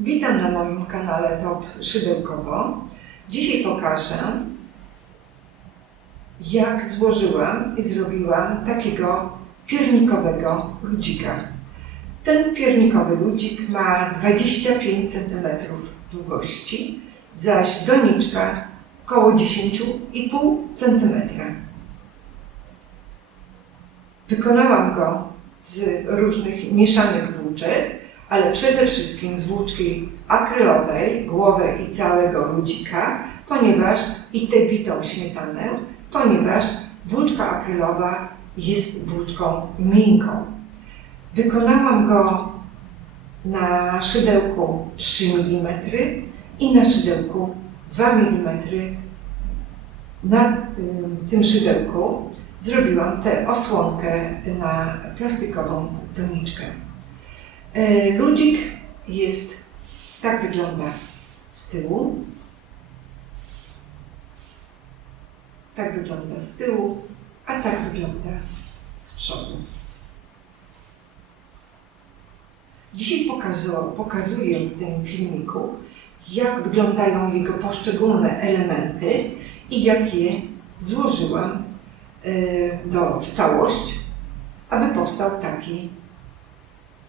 Witam na moim kanale Top Szydełkowo. Dzisiaj pokażę, jak złożyłam i zrobiłam takiego piernikowego ludzika. Ten piernikowy ludzik ma 25 cm długości, zaś doniczka około 10,5 cm. Wykonałam go z różnych mieszanych włóczek, ale przede wszystkim z włóczki akrylowej, głowę i całego ludzika, ponieważ i tę bitą śmietanę, ponieważ włóczka akrylowa jest włóczką miękką. Wykonałam go na szydełku 3 mm i na szydełku 2 mm. Na tym szydełku zrobiłam tę osłonkę na plastikową doniczkę. Ludzik tak wygląda z tyłu. Tak wygląda z tyłu, a tak wygląda z przodu. Dzisiaj pokazuję w tym filmiku, jak wyglądają jego poszczególne elementy i jak je złożyłam w całość, aby powstał taki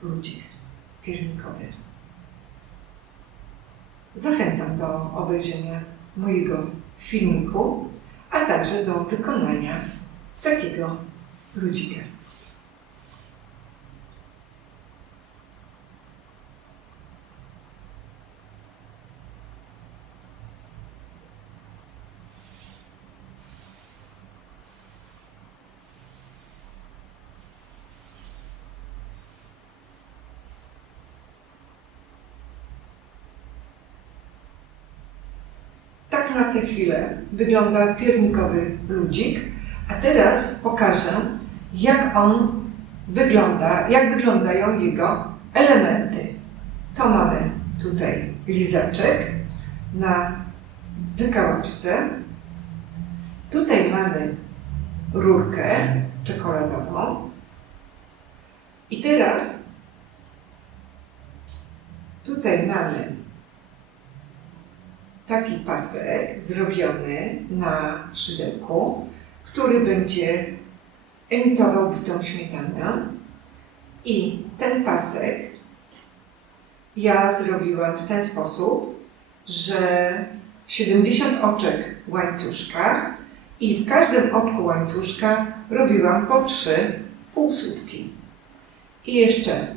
ludzik piernikowy. Zachęcam do obejrzenia mojego filmiku, a także do wykonania takiego ludzika. Tak na tę chwilę wygląda piernikowy ludzik, a teraz pokażę, jak on wygląda, jak wyglądają jego elementy. To mamy tutaj lizaczek na wykałaczce. Tutaj mamy rurkę czekoladową. I teraz tutaj mamy taki pasek zrobiony na szydełku, który będzie emitował bitą śmietanę. I ten pasek ja zrobiłam w ten sposób, że 70 oczek łańcuszka i w każdym oczku łańcuszka robiłam po 3 półsłupki. I jeszcze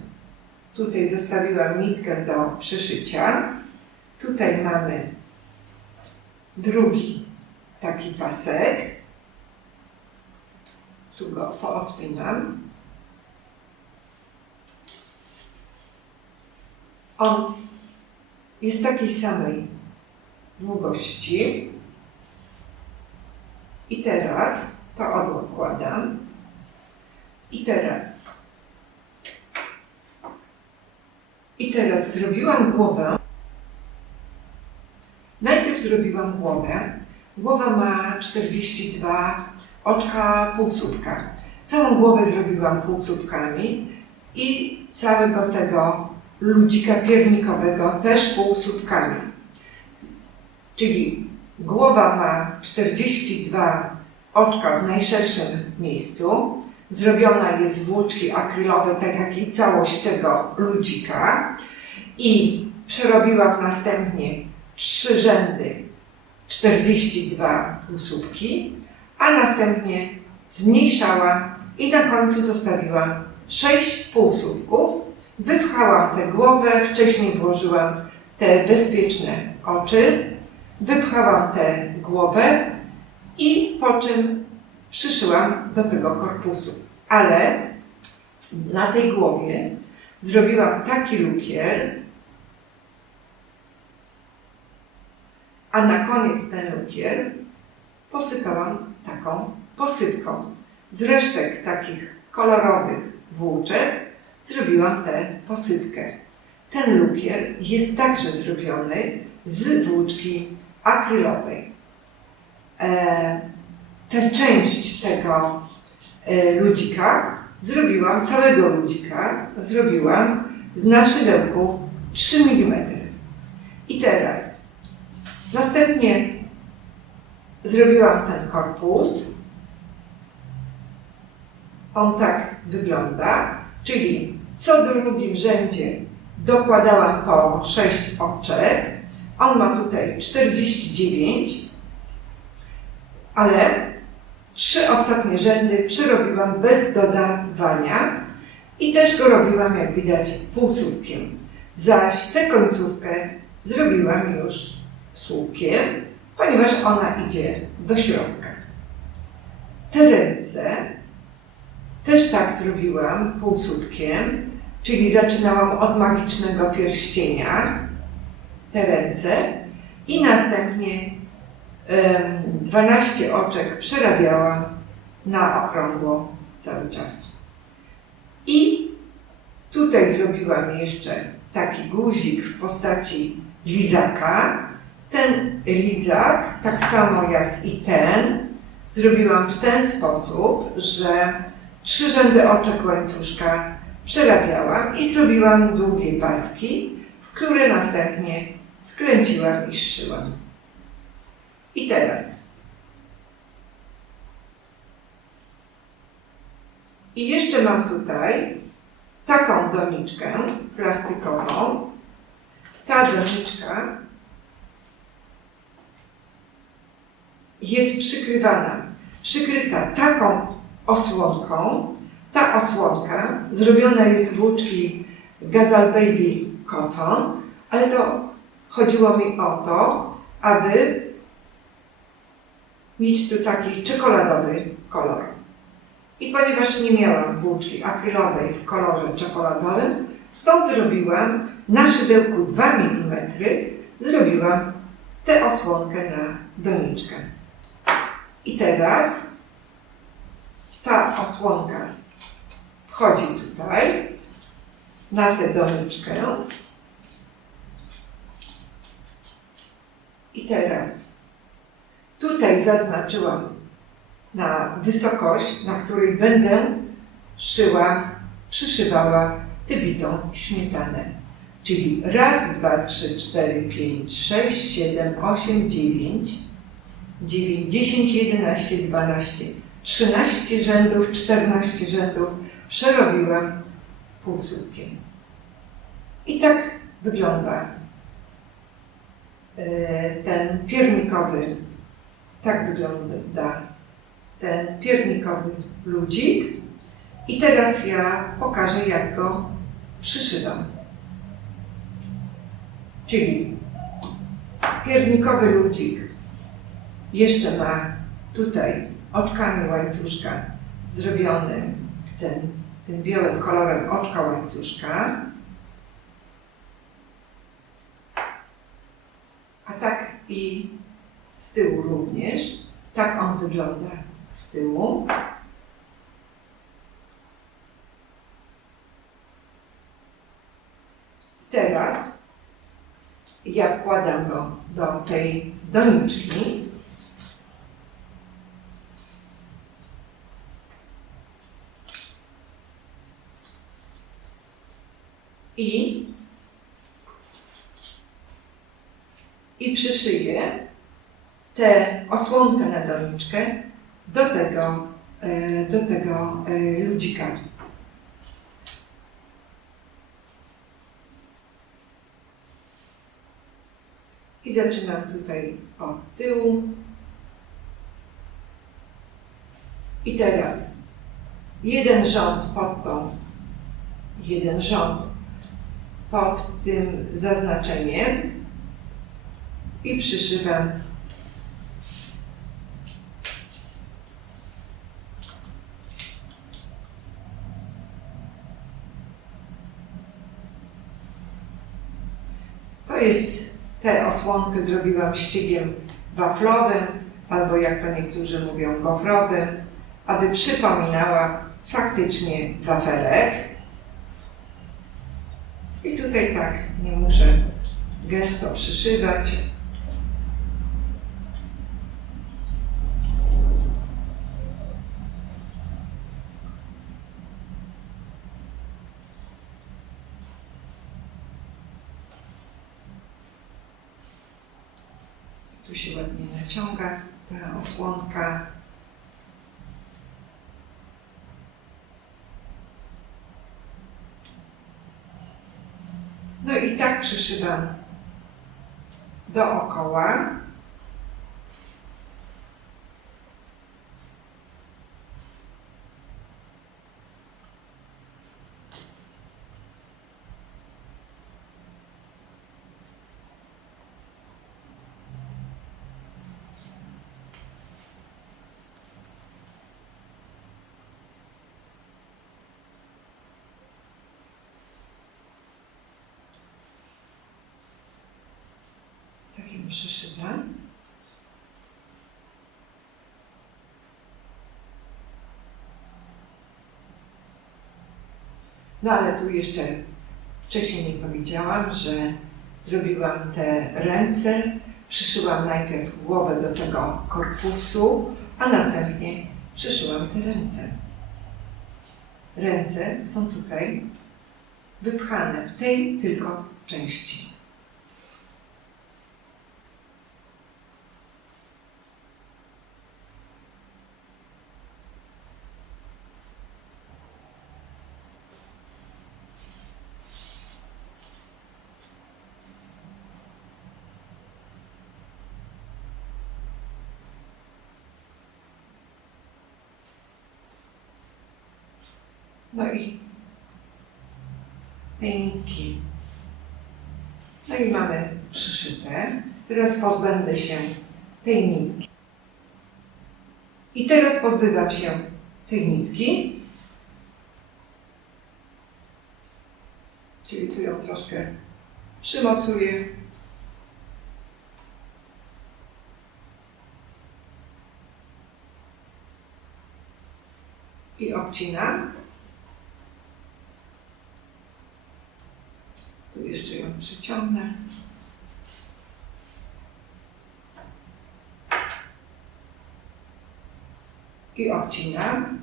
tutaj zostawiłam nitkę do przyszycia. Tutaj mamy drugi taki pasek. Tu go poodpinam. On jest takiej samej długości. I teraz to odkładam. I teraz zrobiłam głowę. Najpierw zrobiłam głowę. Głowa ma 42 oczka półsłupka. Całą głowę zrobiłam półsłupkami i całego tego ludzika piernikowego też półsłupkami. Czyli głowa ma 42 oczka w najszerszym miejscu. Zrobiona jest z włóczki akrylowej, tak jak i całość tego ludzika. I przerobiłam następnie 3 rzędy 42 półsłupki, a następnie zmniejszałam i na końcu zostawiłam 6 półsłupków. Wypchałam tę głowę, wcześniej włożyłam te bezpieczne oczy, wypchałam tę głowę i po czym przyszyłam do tego korpusu. Ale na tej głowie zrobiłam taki lukier, a na koniec ten lukier posypałam taką posypką. Z resztek takich kolorowych włóczek zrobiłam tę posypkę. Ten lukier jest także zrobiony z włóczki akrylowej. Tę część tego ludzika całego ludzika zrobiłam na szydełku 3 mm. I teraz następnie zrobiłam ten korpus. On tak wygląda, czyli co drugim rzędzie dokładałam po 6 oczek. On ma tutaj 49, ale 3 ostatnie rzędy przerobiłam bez dodawania i też go robiłam, jak widać, półsłupkiem. Zaś tę końcówkę zrobiłam już słupkiem, ponieważ ona idzie do środka. Te ręce też tak zrobiłam półsłupkiem, czyli zaczynałam od magicznego pierścienia, te ręce, i następnie 12 oczek przerabiałam na okrągło cały czas. I tutaj zrobiłam jeszcze taki guzik w postaci lizaka. Ten lizak, tak samo jak i ten, zrobiłam w ten sposób, że 3 rzędy oczek łańcuszka przerabiałam i zrobiłam długie paski, w które następnie skręciłam i zszyłam. I teraz. I jeszcze mam tutaj taką doniczkę plastikową. Ta doniczka jest przykryta taką osłonką. Ta osłonka zrobiona jest z włóczki Gazal Baby Cotton, ale to chodziło mi o to, aby mieć tu taki czekoladowy kolor. I ponieważ nie miałam włóczki akrylowej w kolorze czekoladowym, stąd zrobiłam na szydełku 2 mm, zrobiłam tę osłonkę na doniczkę. I teraz ta osłonka wchodzi tutaj na tę doniczkę. I teraz tutaj zaznaczyłam na wysokość, na której będę przyszywała tę bitą śmietanę. Czyli raz, 2, 3, 4, 5, 6, 7, 8, 9, 10, 11, 12, 13 rzędów, 14 rzędów przerobiłam półsłupkiem. I tak wygląda ten piernikowy, ludzik. I teraz ja pokażę, jak go przyszywam. Czyli piernikowy ludzik jeszcze ma tutaj oczkami łańcuszka zrobiony tym białym kolorem oczka łańcuszka. A tak i z tyłu również. Tak on wygląda z tyłu. Teraz ja wkładam go do tej doniczki. I przyszyję tę osłonkę na doniczkę do tego ludzika. I zaczynam tutaj od tyłu. I teraz jeden rząd pod tym zaznaczeniem i przyszywam tę osłonkę zrobiłam ściegiem waflowym, albo jak to niektórzy mówią, gofrowym, aby przypominała faktycznie wafelek. I tutaj tak nie muszę gęsto przyszywać. Tu się ładnie naciąga ta osłonka. No i tak przyszywam dookoła. Takim przyszywam. No ale tu jeszcze wcześniej nie powiedziałam, że zrobiłam te ręce. Przyszyłam najpierw głowę do tego korpusu, a następnie przyszyłam te ręce. Ręce są tutaj wypchane w tej tylko części. No i tej nitki. No i mamy przyszyte. Teraz pozbędę się tej nitki. I teraz pozbywam się tej nitki. Czyli tu ją troszkę przymocuję. I obcinam. Tu jeszcze ją przyciągnę. I obcinam.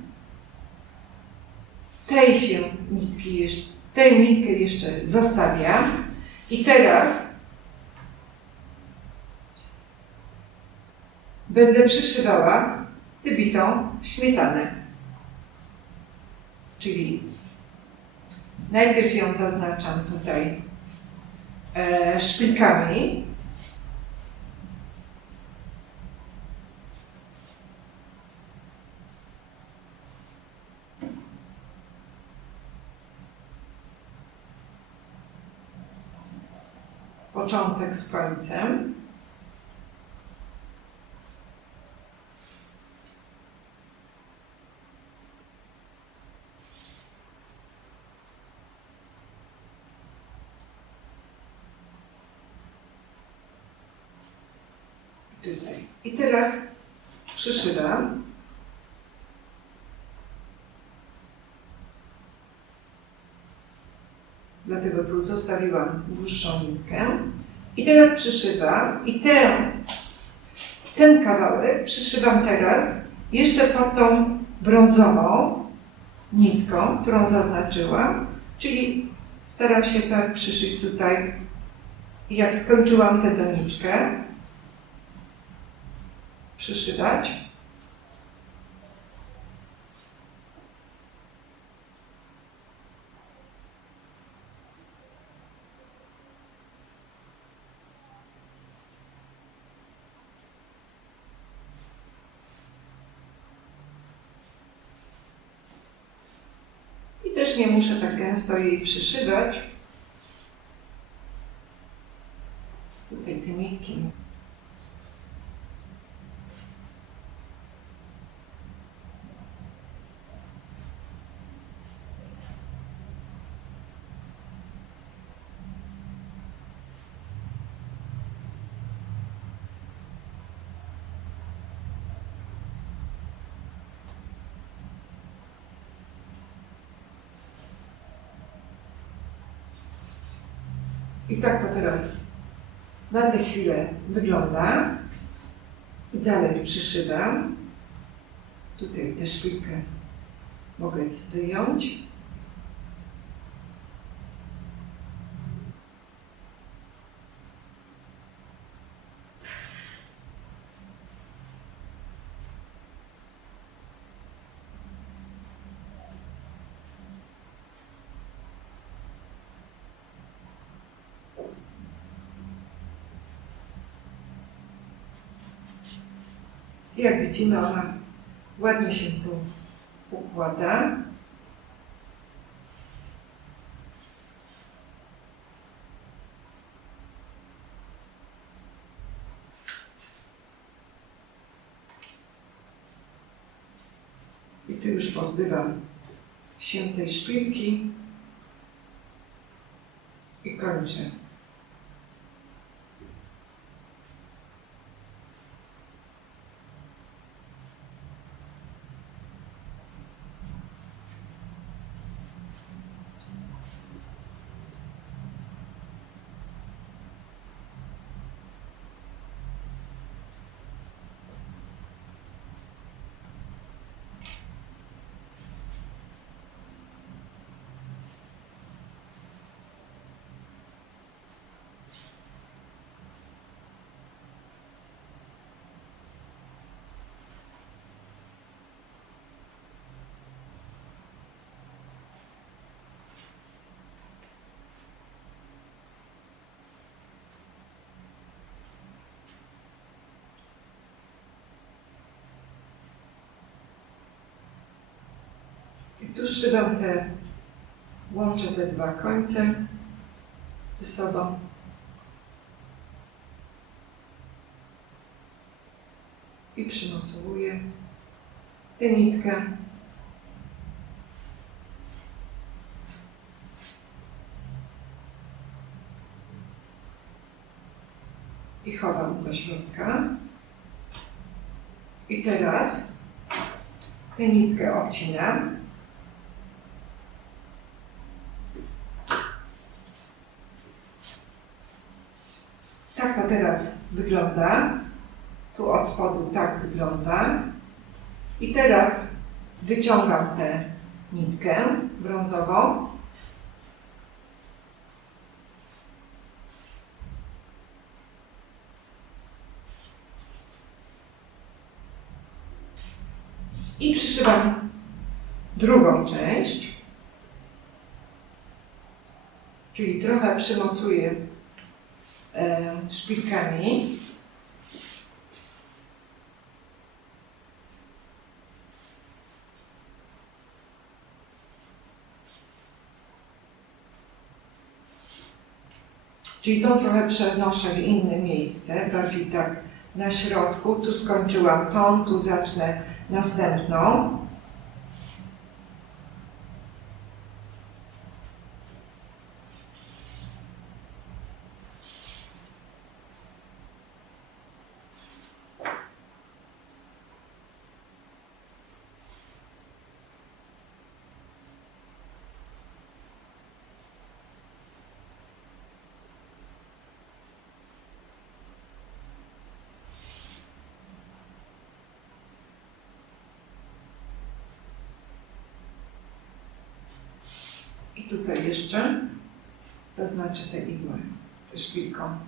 Tę nitkę jeszcze zostawiam. I teraz będę przyszywała wybitą śmietanę. Czyli najpierw ją zaznaczam tutaj szpilkami. Początek z końcem. Tutaj. I teraz przyszywam. Dlatego tu zostawiłam dłuższą nitkę. I teraz przyszywam i ten kawałek przyszywam teraz jeszcze pod tą brązową nitką, którą zaznaczyłam. Czyli staram się tak przyszyć tutaj. I jak skończyłam tę doniczkę, przyszywać. I też nie muszę tak gęsto jej przyszywać. Tutaj te nitki. I tak to teraz na tę chwilę wygląda. I dalej przyszywam. Tutaj tę szpilkę mogę wyjąć. Jak widzimy, ona ładnie się tu układa. I tu już pozbywam się tej szpilki i kończę. I tu zszywam łączę te dwa końce ze sobą. I przymocowuję tę nitkę. I chowam do środka. I teraz tę nitkę obcinam. Tak to teraz wygląda. Tu od spodu tak wygląda. I teraz wyciągam tę nitkę brązową. I przyszywam drugą część. Czyli trochę przymocuję szpilkami. Czyli to trochę przenoszę w inne miejsce, bardziej tak na środku. Tu skończyłam tą, tu zacznę następną. I tutaj jeszcze zaznaczę tę igłę szpilką.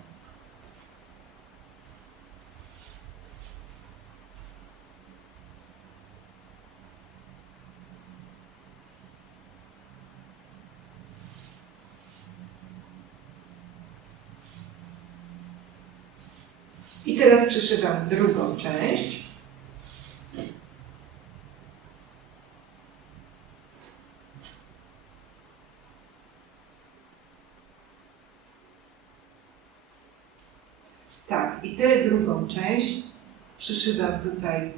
I teraz przyszywam drugą część. Tak, i tę drugą część przyszywam tutaj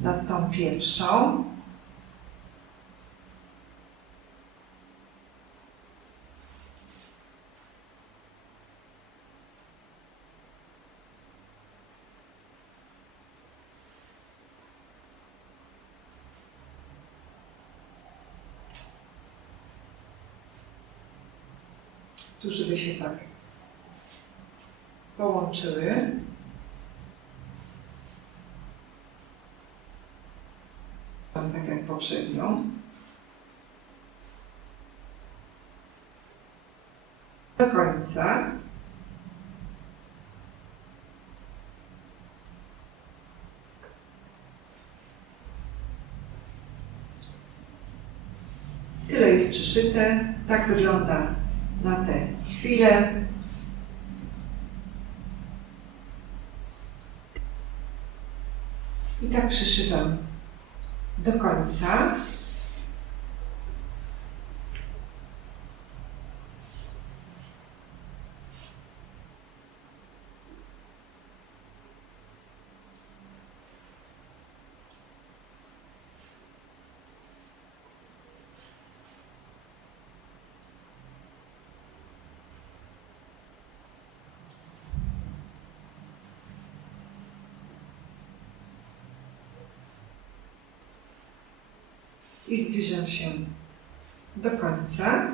nad tą pierwszą. Tu, żeby się tak połączyły. Tak jak poprzednio. Do końca. Tyle jest przyszyte. Tak wygląda na tę chwilę. I tak przyszywam do końca. I zbliżam się do końca.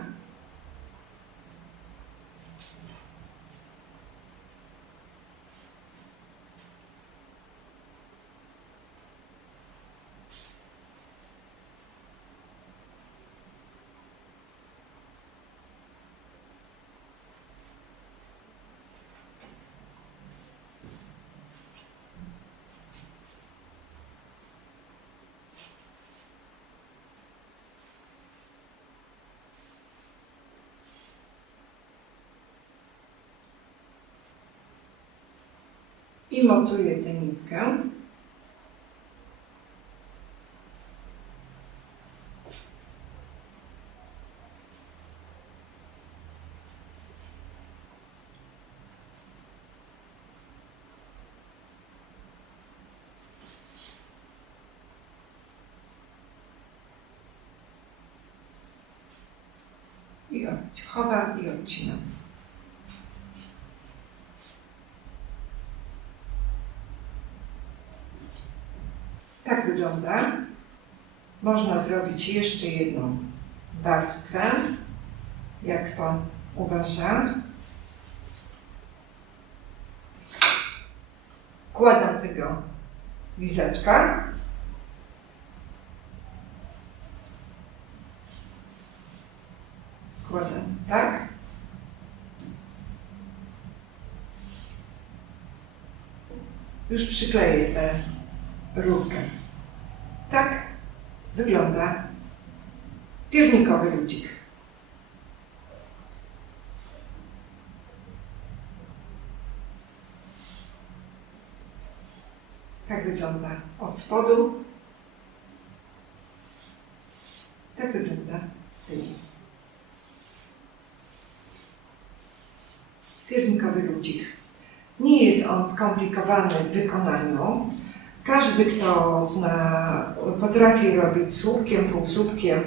I mocuję tę nitkę. I chowam i odcinam. Tak wygląda. Można zrobić jeszcze jedną warstwę, jak to uważa. Wkładam tego lizaczka. Wkładam tak. Już przykleję tę rurkę. Tak wygląda piernikowy ludzik. Tak wygląda od spodu. Tak wygląda z tyłu. Piernikowy ludzik. Nie jest on skomplikowany w wykonaniu. Każdy, kto potrafi robić słupkiem, półsłupkiem,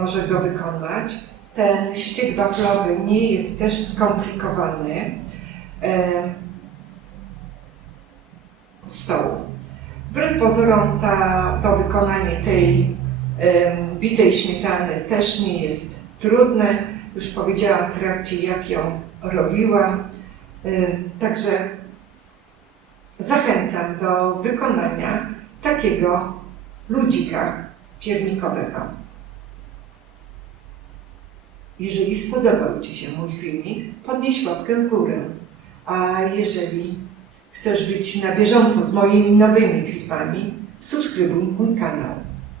może go wykonać. Ten ściek waflowy nie jest też skomplikowany stołu. Wbrew pozorom to wykonanie tej bitej śmietany też nie jest trudne. Już powiedziałam w trakcie, jak ją robiłam. Także zachęcam do wykonania takiego ludzika piernikowego. Jeżeli spodobał Ci się mój filmik, podnieś łapkę w górę. A jeżeli chcesz być na bieżąco z moimi nowymi filmami, subskrybuj mój kanał.